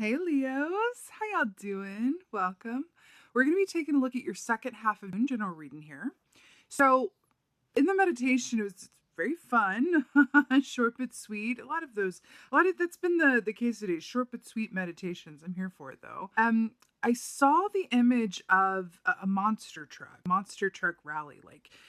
Hey Leos, how y'all doing? Welcome. We're going to be taking a look at your second half of general reading here. So, in the meditation, it was very fun, short but sweet. That's been the case today. Short but sweet meditations. I'm here for it though. I saw the image of a monster truck rally,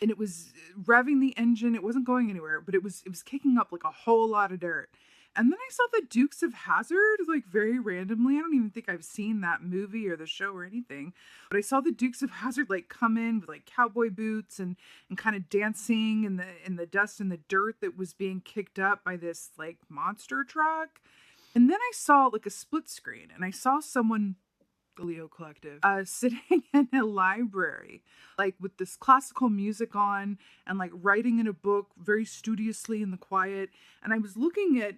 and it was revving the engine. It wasn't going anywhere, but it was kicking up like a whole lot of dirt. And then I saw the Dukes of Hazzard, like very randomly. I don't even think I've seen that movie or the show or anything. But I saw the Dukes of Hazzard like come in with like cowboy boots and kind of dancing in the dust and the dirt that was being kicked up by this like monster truck. And then I saw like a split screen and I saw someone, the Leo Collective, sitting in a library, like with this classical music on and like writing in a book very studiously in the quiet. And I was looking at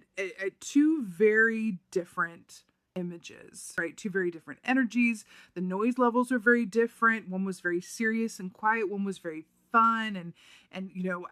two very different images, right? Two very different energies. The noise levels are very different. One was very serious and quiet. One was very fun and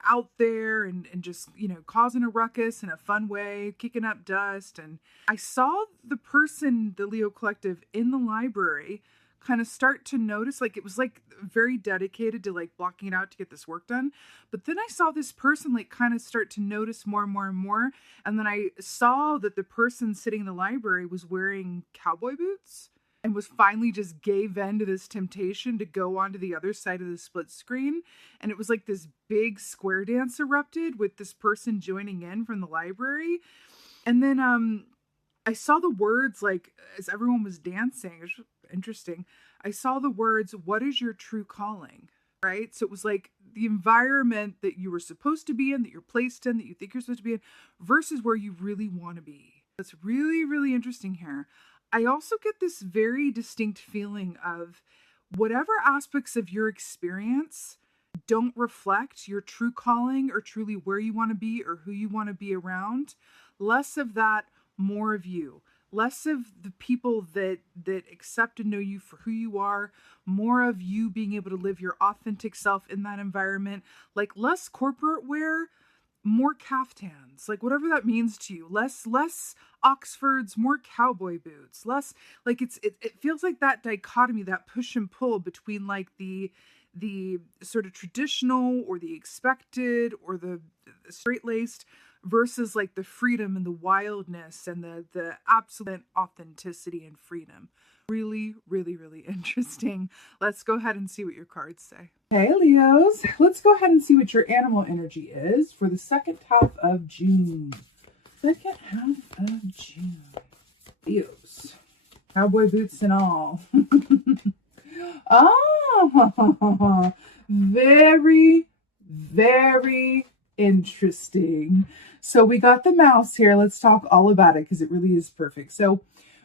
out there and just causing a ruckus in a fun way, kicking up dust. And I saw the person, the Leo Collective, in the library kind of start to notice, like it was like very dedicated to like blocking it out to get this work done. But then I saw this person like kind of start to notice more and more and more. And then I saw that the person sitting in the library was wearing cowboy boots and was finally just gave in to this temptation to go onto the other side of the split screen. And it was like this big square dance erupted with this person joining in from the library. And then I saw the words, like, as everyone was dancing, it was interesting. I saw the words, "What is your true calling?" Right? So it was like the environment that you were supposed to be in, that you're placed in, that you think you're supposed to be in, versus where you really want to be. That's really, really interesting here. I also get this very distinct feeling of whatever aspects of your experience don't reflect your true calling or truly where you want to be or who you want to be around. Less of that, more of you. Less of the people that accept and know you for who you are. More of you being able to live your authentic self in that environment. Like less corporate wear, more caftans, like whatever that means to you. Less Oxfords, more cowboy boots. Less like it feels like that dichotomy, that push and pull between like the sort of traditional or the expected or the straight-laced versus like the freedom and the wildness and the absolute authenticity and freedom. Really, really, really interesting. Let's go ahead and see what your cards say. Hey Leos, let's go ahead and see what your animal energy is for the second half of June. Second half of June. Leos. Cowboy boots and all. Oh, very, very interesting. So we got the mouse here. Let's talk all about it because it really is perfect. So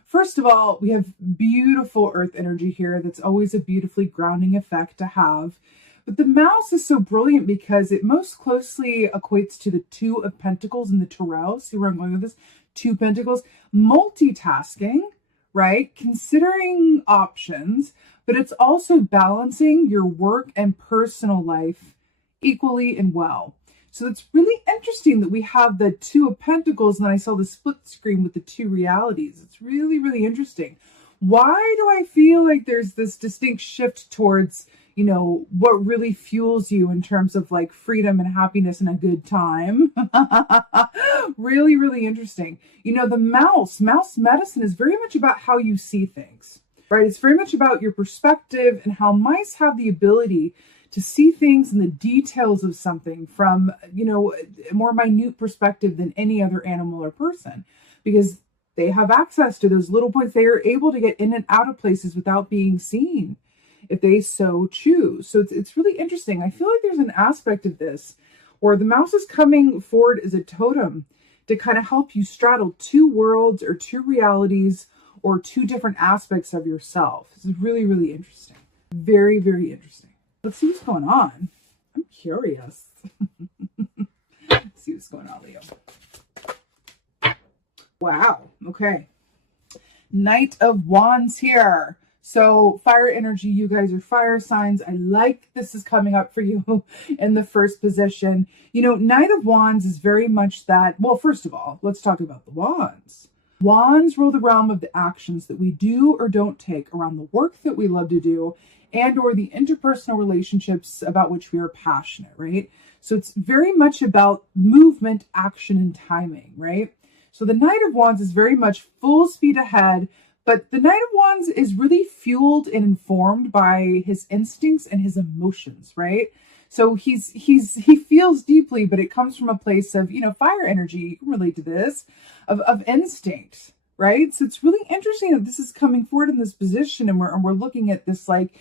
first of all, we have beautiful earth energy here. That's always a beautifully grounding effect to have. But the mouse is so brilliant because it most closely equates to the Two of Pentacles in the Tarot. See where I'm going with this? Two Pentacles. Multitasking, right? Considering options, but it's also balancing your work and personal life equally and well. So it's really interesting that we have the Two of Pentacles and then I saw the split screen with the two realities. It's really, really interesting. Why do I feel like there's this distinct shift towards, what really fuels you in terms of like freedom and happiness and a good time? Really, really interesting. The mouse medicine is very much about how you see things, right? It's very much about your perspective and how mice have the ability to see things and the details of something from, a more minute perspective than any other animal or person, because they have access to those little points. They are able to get in and out of places without being seen if they so choose. So it's really interesting. I feel like there's an aspect of this where the mouse is coming forward as a totem to kind of help you straddle two worlds or two realities or two different aspects of yourself. This is really, really interesting. Very, very interesting. Let's see what's going on. I'm curious. Let's see what's going on, Leo. Wow. Okay. Knight of Wands here. So fire energy, you guys are fire signs. I like this is coming up for you in the first position. Knight of Wands is very much that. Well, first of all, let's talk about the wands. Wands rule the realm of the actions that we do or don't take around the work that we love to do and or the interpersonal relationships about which we are passionate, right? So it's very much about movement, action, and timing, right? So the Knight of Wands is very much full speed ahead, but the Knight of Wands is really fueled and informed by his instincts and his emotions, right? So he feels deeply, but it comes from a place of, fire energy. You can relate to this, of instinct, right? So it's really interesting that this is coming forward in this position, and we're looking at this like,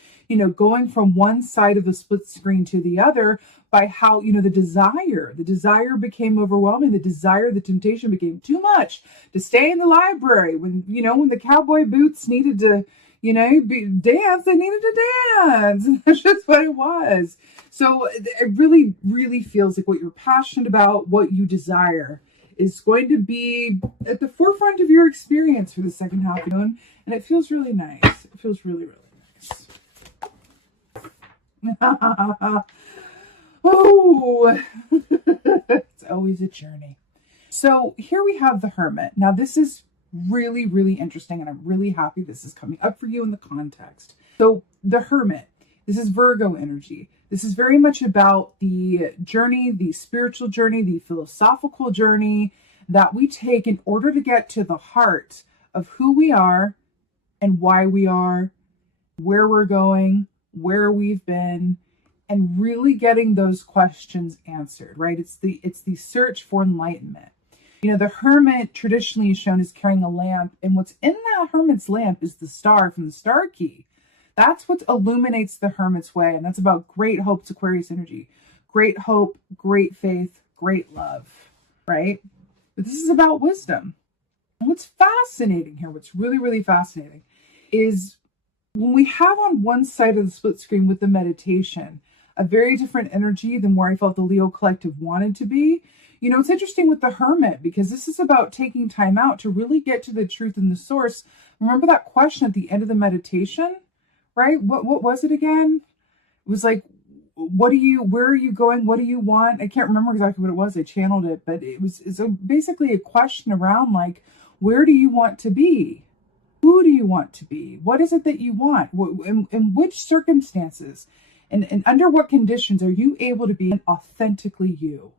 going from one side of the split screen to the other by how, the desire became overwhelming. The temptation became too much to stay in the library when the cowboy boots needed to, dance, they needed to dance. That's just what it was. So it really, really feels like what you're passionate about, what you desire, is going to be at the forefront of your experience for the second half of the moon. And it feels really nice. It feels really, really nice. Oh, it's always a journey. So here we have the Hermit. Now this is really, really interesting, and I'm really happy this is coming up for you in the context. So the Hermit, this is Virgo energy. This is very much about the journey, the spiritual journey, the philosophical journey that we take in order to get to the heart of who we are and why we are, where we're going, where we've been, and really getting those questions answered, right? It's the search for enlightenment. The Hermit traditionally is shown as carrying a lamp, and what's in that Hermit's lamp is the star from the star key. That's what illuminates the Hermit's way, and that's about great hope. It's Aquarius energy. Great hope, great faith, great love, right? But this is about wisdom. And what's fascinating here, what's really, really fascinating, is when we have on one side of the split screen with the meditation, a very different energy than where I felt the Leo collective wanted to be. It's interesting with the Hermit, because this is about taking time out to really get to the truth and the source. Remember that question at the end of the meditation, right? What was it again? It was like, where are you going? What do you want? I can't remember exactly what it was. I channeled it, but it's basically a question around like, where do you want to be? Who do you want to be? What is it that you want? In which circumstances and under what conditions are you able to be authentically you?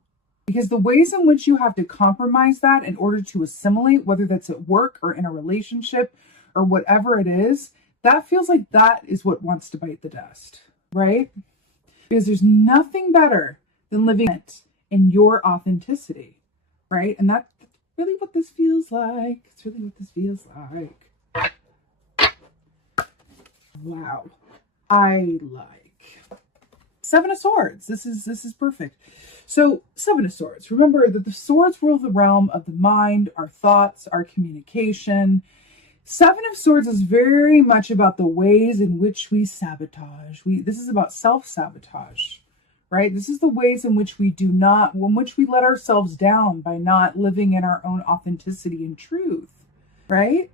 Because the ways in which you have to compromise that in order to assimilate, whether that's at work or in a relationship or whatever it is, that feels like that is what wants to bite the dust, right? Because there's nothing better than living in your authenticity, right? And that's really what this feels like. It's really what this feels like. Wow. I like Seven of Swords. This is perfect. So Seven of Swords. Remember that the swords rule the realm of the mind, our thoughts, our communication. Seven of Swords is very much about the ways in which we sabotage. This is about self-sabotage, right? This is the ways in which we let ourselves down by not living in our own authenticity and truth, right?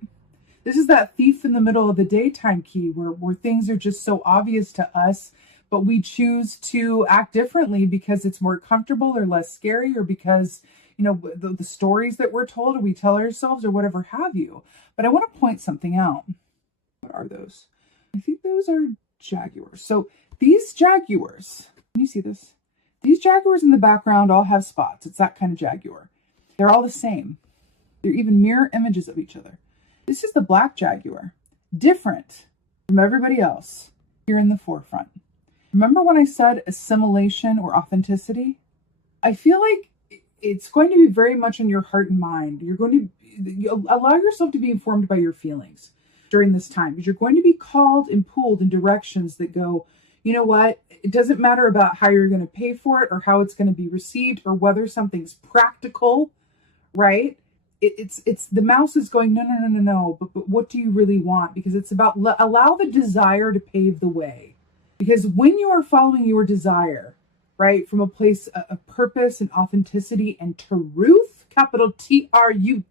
This is that thief in the middle of the daytime key where things are just so obvious to us, but we choose to act differently because it's more comfortable or less scary, or because, the stories that we're told or we tell ourselves or whatever have you. But I want to point something out. What are those? I think those are jaguars. So these jaguars, can you see this? These jaguars in the background all have spots. It's that kind of jaguar. They're all the same. They're even mirror images of each other. This is the black jaguar, different from everybody else here in the forefront. Remember when I said assimilation or authenticity? I feel like it's going to be very much in your heart and mind. You're going to allow yourself to be informed by your feelings during this time, because you're going to be called and pulled in directions that go, you know what? It doesn't matter about how you're going to pay for it or how it's going to be received or whether something's practical, right? It's the mouse is going, no. But what do you really want? Because it's about allow the desire to pave the way. Because when you are following your desire, right, from a place of purpose and authenticity and truth, capital Truth,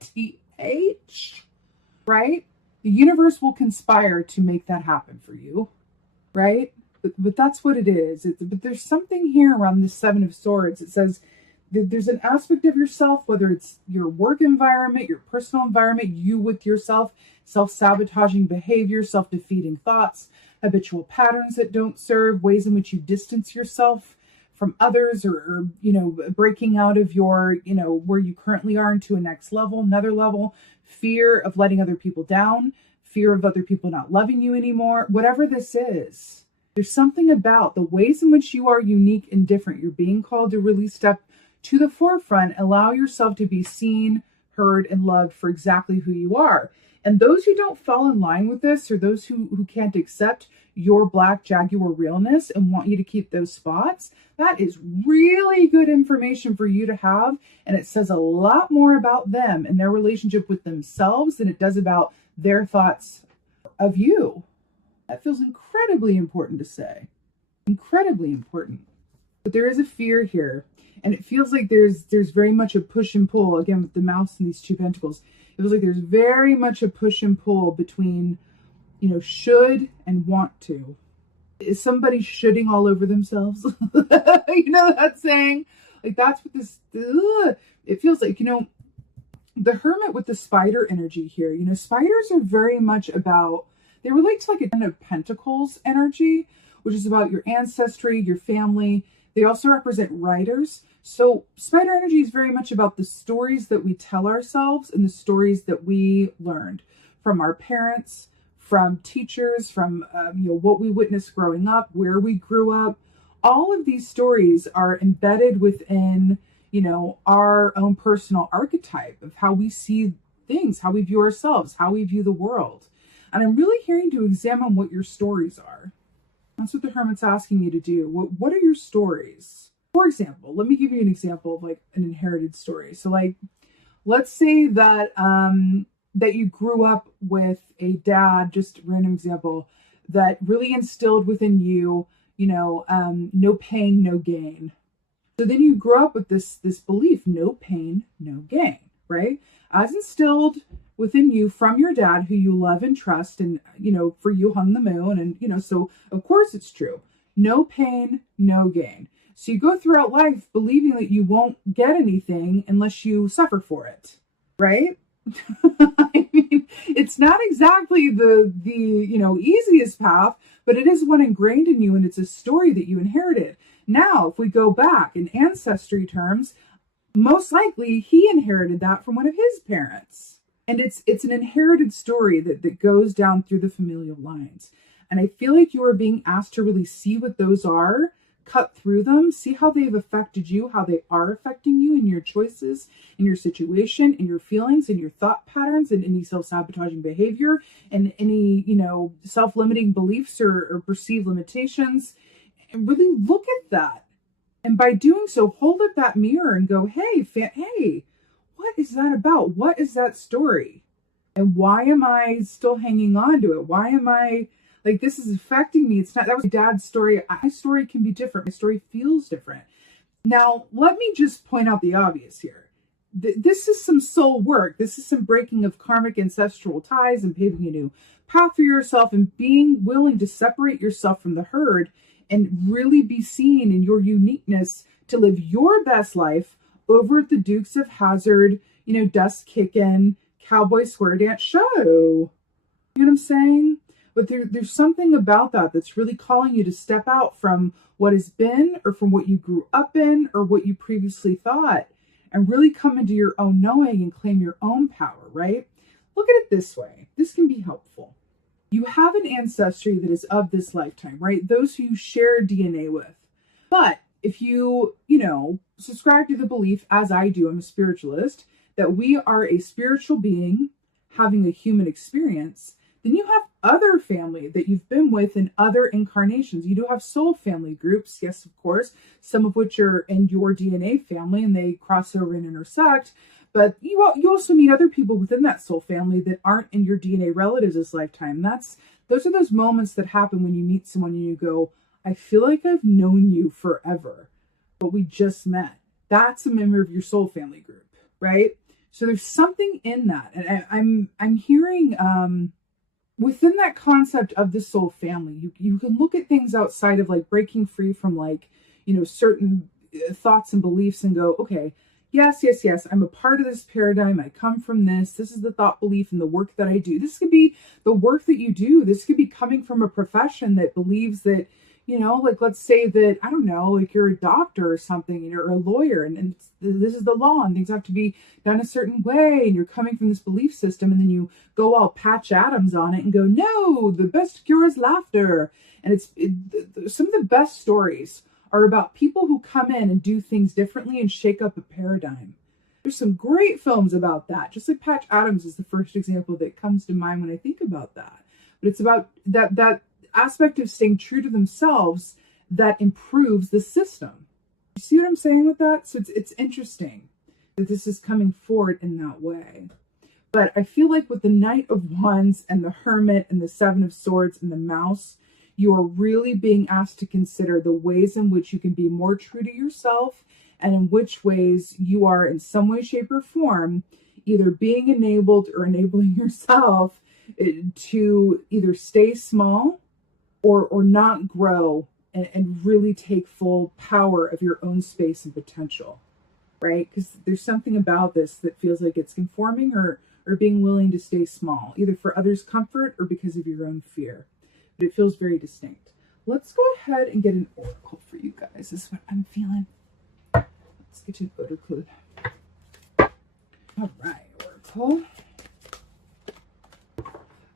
right, the universe will conspire to make that happen for you, right? But that's what it is. But there's something here around the Seven of Swords. It says there's an aspect of yourself, whether it's your work environment, your personal environment, you with yourself, self-sabotaging behavior, self-defeating thoughts, habitual patterns that don't serve, ways in which you distance yourself from others, or breaking out of your, where you currently are into a next level, another level, fear of letting other people down, fear of other people not loving you anymore, whatever this is. There's something about the ways in which you are unique and different. You're being called to really step to the forefront, allow yourself to be seen, heard, and loved for exactly who you are. And those who don't fall in line with this, or those who can't accept your black jaguar realness and want you to keep those spots, that is really good information for you to have. And it says a lot more about them and their relationship with themselves than it does about their thoughts of you. That feels incredibly important to say. Incredibly important. But there is a fear here. And it feels like there's very much a push and pull, again, with the mouse and these two pentacles. It feels like there's very much a push and pull between, should and want to. Is somebody shoulding all over themselves? You know that saying? Like, that's what this, it feels like, the Hermit with the spider energy here. Spiders are very much about, they relate to like a Ten of Pentacles energy, which is about your ancestry, your family. They also represent writers. So spider energy is very much about the stories that we tell ourselves and the stories that we learned from our parents, from teachers, from what we witnessed growing up, where we grew up. All of these stories are embedded within, our own personal archetype of how we see things, how we view ourselves, how we view the world. And I'm really hearing to examine what your stories are. That's what the Hermit's asking you to do. What are your stories? For example, let me give you an example of like an inherited story. So like, let's say that that you grew up with a dad, just a random example, that really instilled within you, no pain, no gain. So then you grow up with this belief, no pain, no gain, right? As instilled within you from your dad, who you love and trust, and, for you hung the moon, and, so of course it's true. No pain, no gain. So you go throughout life believing that you won't get anything unless you suffer for it, right? I mean, it's not exactly the easiest path, but it is one ingrained in you, and it's a story that you inherited. Now, if we go back in ancestry terms, most likely he inherited that from one of his parents. And it's an inherited story that goes down through the familial lines. And I feel like you are being asked to really see what those are, cut through them, see how they've affected you, how they are affecting you in your choices, in your situation, in your feelings, in your thought patterns, and any self-sabotaging behavior, and any, self-limiting beliefs or perceived limitations. And really look at that. And by doing so, hold up that mirror and go, hey, what is that about? What is that story? And why am I still hanging on to it? Why am I like, this is affecting me? It's not, that was my dad's story. My story can be different. My story feels different. Now, let me just point out the obvious here. This is some soul work. This is some breaking of karmic ancestral ties and paving a new path for yourself, and being willing to separate yourself from the herd and really be seen in your uniqueness to live your best life over at the Dukes of Hazzard, dust kicking, cowboy square dance show. You know what I'm saying? But there's something about that that's really calling you to step out from what has been, or from what you grew up in, or what you previously thought, and really come into your own knowing and claim your own power, right? Look at it this way. This can be helpful. You have an ancestry that is of this lifetime, right? Those who you share DNA with. But if you, subscribe to the belief, as I do, I'm a spiritualist, that we are a spiritual being having a human experience, then you have other family that you've been with in other incarnations. You do have soul family groups, yes, of course, some of which are in your DNA family and they cross over and intersect. But you also meet other people within that soul family that aren't in your DNA relatives this lifetime. Those are those moments that happen when you meet someone and you go, I feel like I've known you forever, but we just met. That's a member of your soul family group, right? So there's something in that. And I'm hearing within that concept of the soul family, you can look at things outside of like breaking free from like, certain thoughts and beliefs and go, okay, yes, yes, yes, I'm a part of this paradigm. I come from this. This is the thought, belief, and the work that I do. This could be the work that you do. This could be coming from a profession that believes that, like let's say that, I don't know, like you're a doctor or something and you're a lawyer and this is the law and things have to be done a certain way and you're coming from this belief system and then you go all Patch Adams on it and go, no, the best cure is laughter. And some of the best stories are about people who come in and do things differently and shake up a paradigm. There's some great films about that. Just like Patch Adams is the first example that comes to mind when I think about that. But it's about that aspect of staying true to themselves that improves the system. You see what I'm saying with that? So it's interesting that this is coming forward in that way. But I feel like with the Knight of Wands and the Hermit and the Seven of Swords and the Mouse, you are really being asked to consider the ways in which you can be more true to yourself and in which ways you are in some way, shape, or form either being enabled or enabling yourself to either stay small or not grow and really take full power of your own space and potential, right? Because there's something about this that feels like it's conforming or being willing to stay small, either for others' comfort or because of your own fear. But it feels very distinct. Let's go ahead and get an oracle for you guys. This is what I'm feeling. Let's get you an oracle. All right, oracle.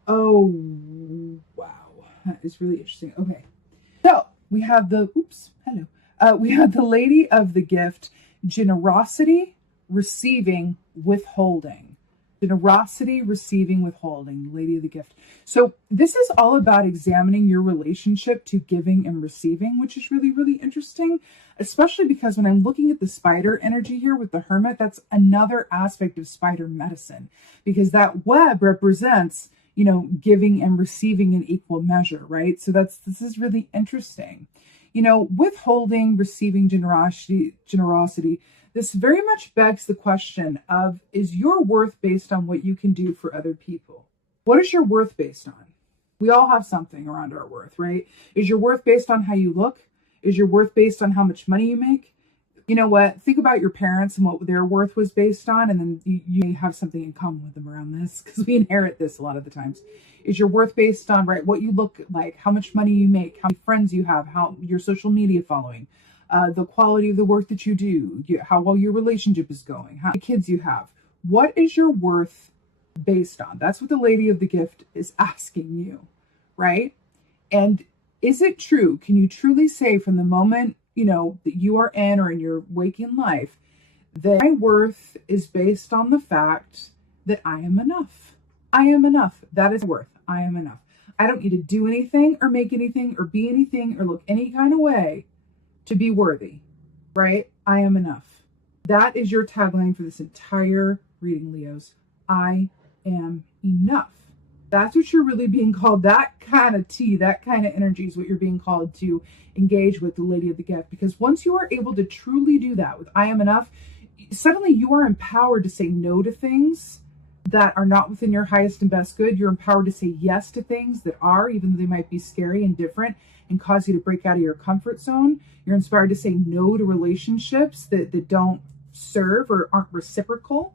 Oh, wow. That is really interesting. Okay. So we have we have the Lady of the Gift, generosity, receiving, withholding. Generosity, receiving, withholding, Lady of the Gift. So this is all about examining your relationship to giving and receiving, which is really, really interesting, especially because when I'm looking at the spider energy here with the Hermit, that's another aspect of spider medicine, because that web represents, giving and receiving in equal measure, right? So this is really interesting. Withholding, receiving, generosity, this very much begs the question of, is your worth based on what you can do for other people? What is your worth based on? We all have something around our worth, right? Is your worth based on how you look? Is your worth based on how much money you make? You know what? Think about your parents and what their worth was based on, and then you may have something in common with them around this, because we inherit this a lot of the times. Is your worth based on, right, what you look like, how much money you make, how many friends you have, how your social media following, the quality of the work that you do, how well your relationship is going, how many kids you have? What is your worth based on? That's what the Lady of the Gift is asking you, right? And is it true? Can you truly say from the moment that you are in or in your waking life that my worth is based on the fact that I am enough? I am enough. That is worth. I am enough. I don't need to do anything or make anything or be anything or look any kind of way to be worthy, right? I am enough. That is your tagline for this entire reading, Leos. I am enough. That's what you're really being called. That kind of tea, that kind of energy is what you're being called to engage with, the Lady of the Gift. Because once you are able to truly do that with I am enough, suddenly you are empowered to say no to things that are not within your highest and best good. You're empowered to say yes to things that are, even though they might be scary and different and cause you to break out of your comfort zone. You're inspired to say no to relationships that don't serve or aren't reciprocal,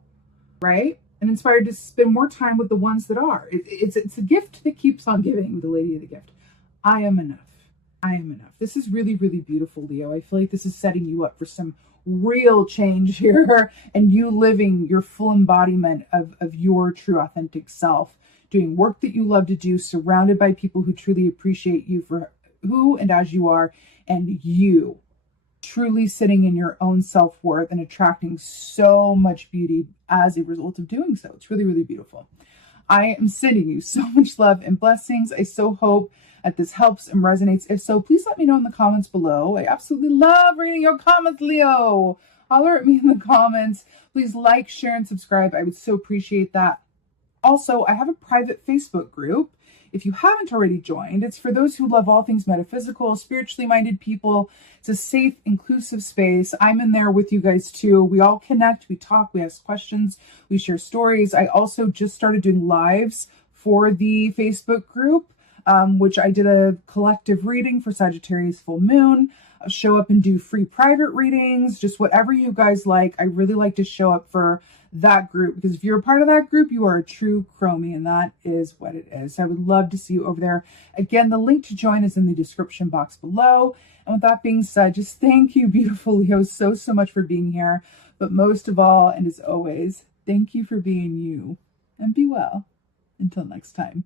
right? And inspired to spend more time with the ones that are. It's a gift that keeps on giving, the Lady of the Gift. I am enough. I am enough. This is really, really beautiful, Leo. I feel like this is setting you up for some real change here and you living your full embodiment of your true authentic self, doing work that you love to do, surrounded by people who truly appreciate you for who and as you are, and you truly sitting in your own self-worth and attracting so much beauty as a result of doing so. It's really, really beautiful. I am sending you so much love and blessings. I so hope that this helps and resonates. If so, please let me know in the comments below. I absolutely love reading your comments, Leo. Holler at me in the comments. Please like, share, and subscribe. I would so appreciate that. Also, I have a private Facebook group. If you haven't already joined, it's for those who love all things metaphysical, spiritually minded people. It's a safe, inclusive space. I'm in there with you guys too. We all connect, we talk, we ask questions, we share stories. I also just started doing lives for the Facebook group. which I did a collective reading for Sagittarius full moon. I'll show up and do free private readings, just whatever you guys like. I really like to show up for that group, because if you're a part of that group, you are a true chromie, and that is what it is. So I would love to see you over there. Again, the link to join is in the description box below. And with that being said, just thank you, beautiful Leos, so much for being here. But most of all, and as always, thank you for being you. And be well. Until next time.